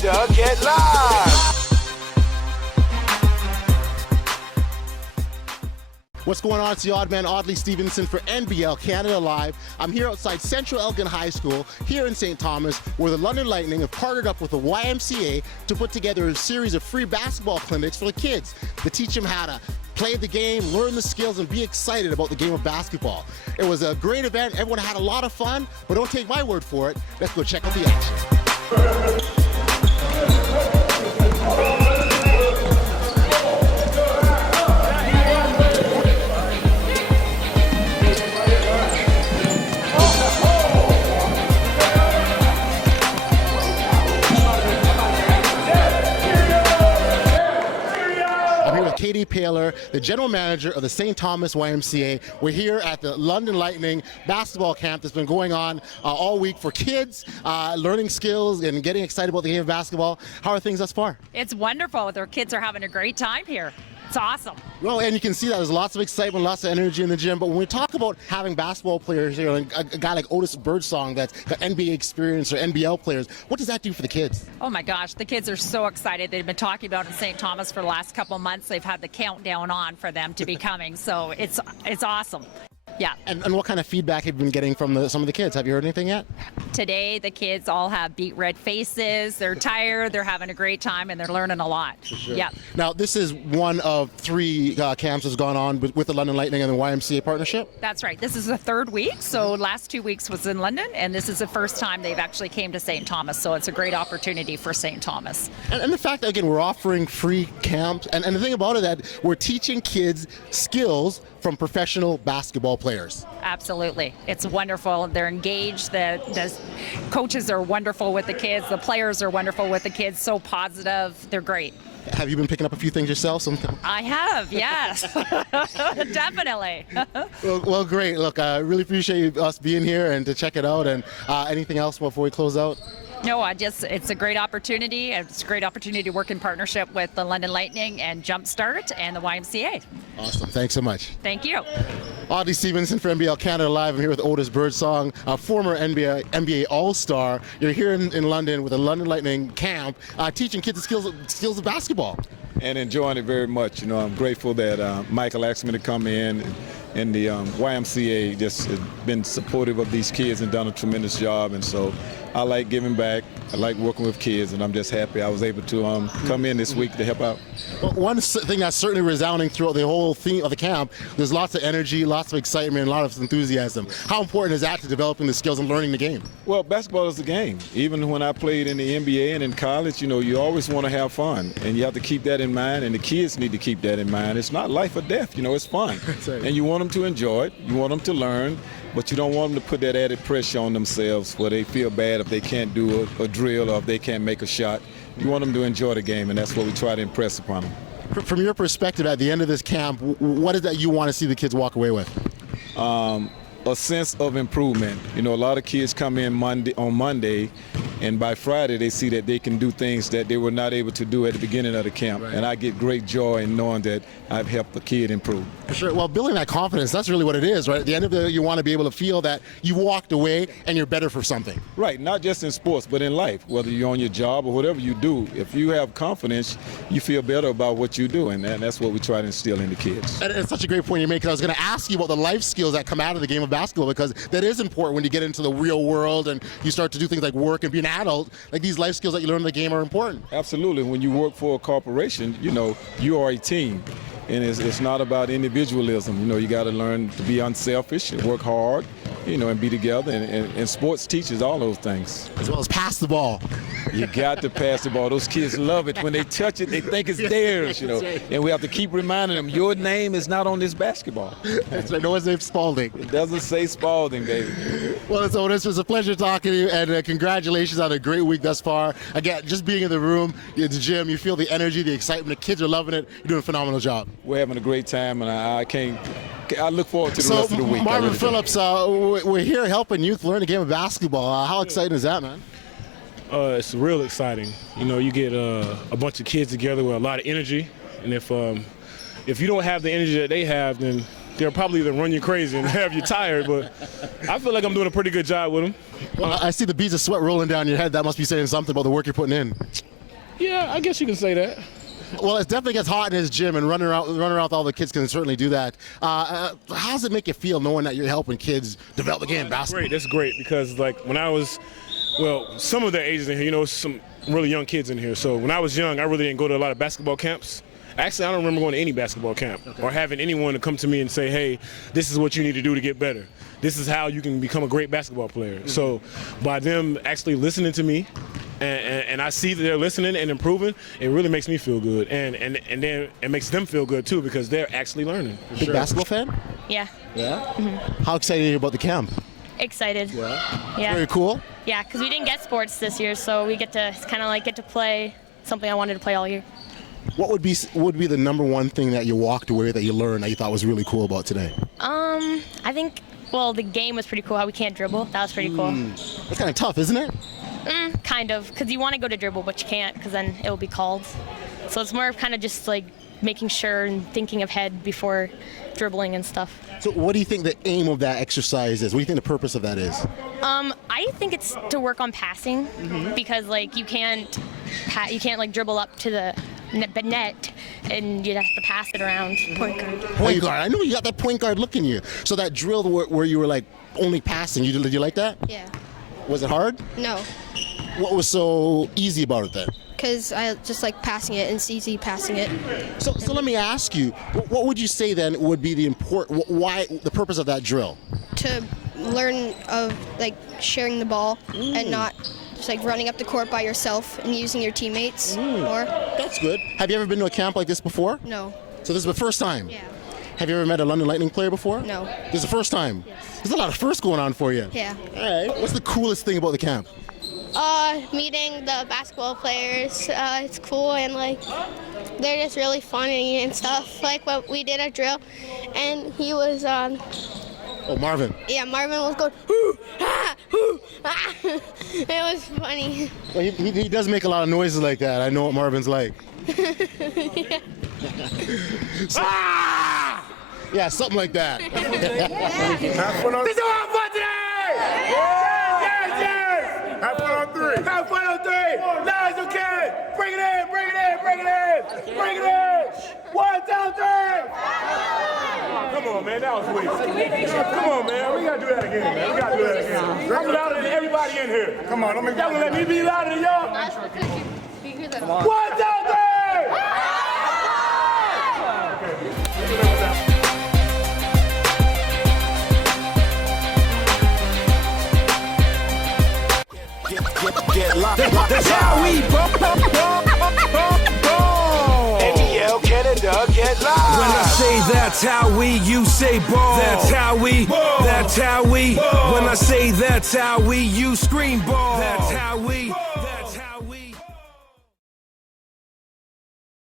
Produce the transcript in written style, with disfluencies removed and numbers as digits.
Canada get live. What's going on? It's the odd man, Audley Stevenson for NBL Canada Live. I'm here outside Central Elgin High School here in St. Thomas, where the London Lightning have partnered up with the YMCA to put together a series of free basketball clinics for the kids to teach them how to play the game, learn the skills, and be excited about the game of basketball. It was a great event. Everyone had a lot of fun, but don't take my word for it. Let's go check out the action. Katie Paler, the general manager of the St. Thomas YMCA. We're here at the London Lightning basketball camp that's been going on all week for kids, learning skills and getting excited about the game of basketball. How are things thus far? It's wonderful. Their kids are having a great time here. It's awesome. Well, and you can see that there's lots of excitement, lots of energy in the gym. But when we talk about having basketball players here, like a guy like Otis Birdsong that's got NBA experience or NBL players, what does that do for the kids? Oh my gosh, the kids are so excited. They've been talking about it in St. Thomas for the last couple of months. They've had the countdown on for them to be coming. So it's awesome. Yeah. And what kind of feedback have you been getting from some of the kids? Have you heard anything yet? Today, the kids all have beet red faces. They're tired. They're having a great time, and they're learning a lot. For sure. Yeah. Now, this is one of 3 camps that's gone on with the London Lightning and the YMCA partnership? That's right. This is the 3rd week. So last 2 weeks was in London, and this is the first time they've actually came to St. Thomas. So it's a great opportunity for St. Thomas. And the fact that, again, we're offering free camps, and the thing about it that we're teaching kids skills from professional basketball players. Absolutely. It's wonderful. They're engaged. The coaches are wonderful with the kids. The players are wonderful with the kids. So positive. They're great. Have you been picking up a few things yourself? I have, yes. Definitely. Well, great. Look, I really appreciate us being here and to check it out. And anything else before we close out? No, it's a great opportunity. It's a great opportunity to work in partnership with the London Lightning and Jumpstart and the YMCA. Awesome. Thanks so much. Thank you. Audley Stevenson for NBL Canada Live. I'm here with Otis Birdsong, a former NBA All-Star. You're here in London with the London Lightning camp, teaching kids the skills of basketball. And enjoying it very much. You know, I'm grateful that Michael asked me to come in, and the YMCA just has been supportive of these kids and done a tremendous job. And so I like giving back. I like working with kids, and I'm just happy I was able to come in this week to help out. Well, one thing that's certainly resounding throughout the whole theme of the camp, there's lots of energy, lots of excitement, and a lot of enthusiasm. How important is that to developing the skills and learning the game? Well, basketball is the game. Even when I played in the NBA and in college, you know, you always want to have fun, and you have to keep that in mind, and the kids need to keep that in mind. It's not life or death, you know, it's fun. Right. And you want them to enjoy it, you want them to learn, but you don't want them to put that added pressure on themselves where they feel bad if they can't do a drill or if they can't make a shot. You want them to enjoy the game, and that's what we try to impress upon them. From your perspective, at the end of this camp, what is that you want to see the kids walk away with? A sense of improvement. You know, a lot of kids come in on Monday, and by Friday they see that they can do things that they were not able to do at the beginning of the camp. Right. And I get great joy in knowing that I've helped the kid improve. For sure. Well, building that confidence, that's really what it is, right? At the end of the day, you want to be able to feel that you walked away and you're better for something. Right, not just in sports, but in life. Whether you're on your job or whatever you do, if you have confidence, you feel better about what you do, and that's what we try to instill in the kids. And it's such a great point you make, because I was going to ask you about the life skills that come out of the game of basketball, because that is important when you get into the real world and you start to do things like work and be an adult. Like, these life skills that you learn in the game are important. Absolutely. When you work for a corporation, you know, you are a team. And it's not about individualism. You know, you got to learn to be unselfish and work hard, you know, and be together. And sports teaches all those things. As well as pass the ball. You got to pass the ball. Those kids love it. When they touch it, they think it's theirs, you know. And we have to keep reminding them, your name is not on this basketball. That's right. No one's named Spalding. It doesn't say Spalding, baby. Well, it's Otis. It was a pleasure talking to you, and congratulations on a great week thus far. Again, just being in the room, in the gym, you feel the energy, the excitement. The kids are loving it. You're doing a phenomenal job. We're having a great time, and I look forward to the rest of the week. Marvin Phillips, we're here helping youth learn the game of basketball. How exciting is that, man? It's real exciting. You know, you get a bunch of kids together with a lot of energy, and if you don't have the energy that they have, then they'll probably either run you crazy and have you tired, but I feel like I'm doing a pretty good job with them. Well, I see the beads of sweat rolling down your head. That must be saying something about the work you're putting in. Yeah, I guess you can say that. Well, it definitely gets hot in his gym, and running around with all the kids can certainly do that. How does it make you feel knowing that you're helping kids develop the game of basketball? Great, that's great because like when I was, well, some of the ages in here, you know, some really young kids in here. So when I was young, I really didn't go to a lot of basketball camps. Actually, I don't remember going to any basketball camp or having anyone to come to me and say, hey, this is what you need to do to get better. This is how you can become a great basketball player. So by them actually listening to me, and I see that they're listening and improving, it really makes me feel good. And then it makes them feel good too because they're actually learning. Big basketball fan? Yeah. Yeah? How excited are you about the camp? Excited. Yeah. Very cool. Yeah, because we didn't get sports this year, so we get to kind of like get to play something I wanted to play all year. What would be the number one thing that you walked away that you learned that you thought was really cool about today? I think, well, the game was pretty cool, how we can't dribble. That was pretty cool. That's kind of tough, isn't it? Kind of, because you want to go to dribble, but you can't because then it will be called. So it's more of kind of just like making sure and thinking ahead before dribbling and stuff. So what do you think the aim of that exercise is? What do you think the purpose of that is? I think it's to work on passing because like you can't like dribble up to the net and you have to pass it around. Point guard. Point guard. I know you got that point guard look in you. So that drill where you were like only passing, did you like that? Yeah. Was it hard? No, What was so easy about it then? because I just like passing it and it's easy passing it. So let me ask you, what would you say then would be the why the purpose of that drill? To learn of like sharing the ball and not just like running up the court by yourself and using your teammates more. That's good. Have you ever been to a camp like this before? No. So this is the first time? Yeah. Have you ever met a London Lightning player before? No. This is the first time? Yes. There's a lot of firsts going on for you. Yeah. All right. What's the coolest thing about the camp? Meeting the basketball players. It's cool and like they're just really funny and stuff. Like when we did a drill, and he was Oh, Marvin. yeah, Marvin was going hoo ah hoo ah. It was funny. Well, he does make a lot of noises like that. I know what Marvin's like. Ah! Yeah, something like that. This is our fun today! Yes! Have fun on three. Have fun on three. Nice, okay. Bring it in, bring it in, bring it in. Bring it in. 1, 2, 3. Come on, man. That was weak. Come on, man. We gotta do that again, man. We gotta do that again. I'm louder than everybody in here. Come on, don't make me. Y'all gonna let me be louder than y'all? 1, 2, 3. Get locked. That's how we NBL Canada, get live. When I say that's how we, you say ball. That's how we. That's how we. When I say that's how we, you scream ball. That's how we.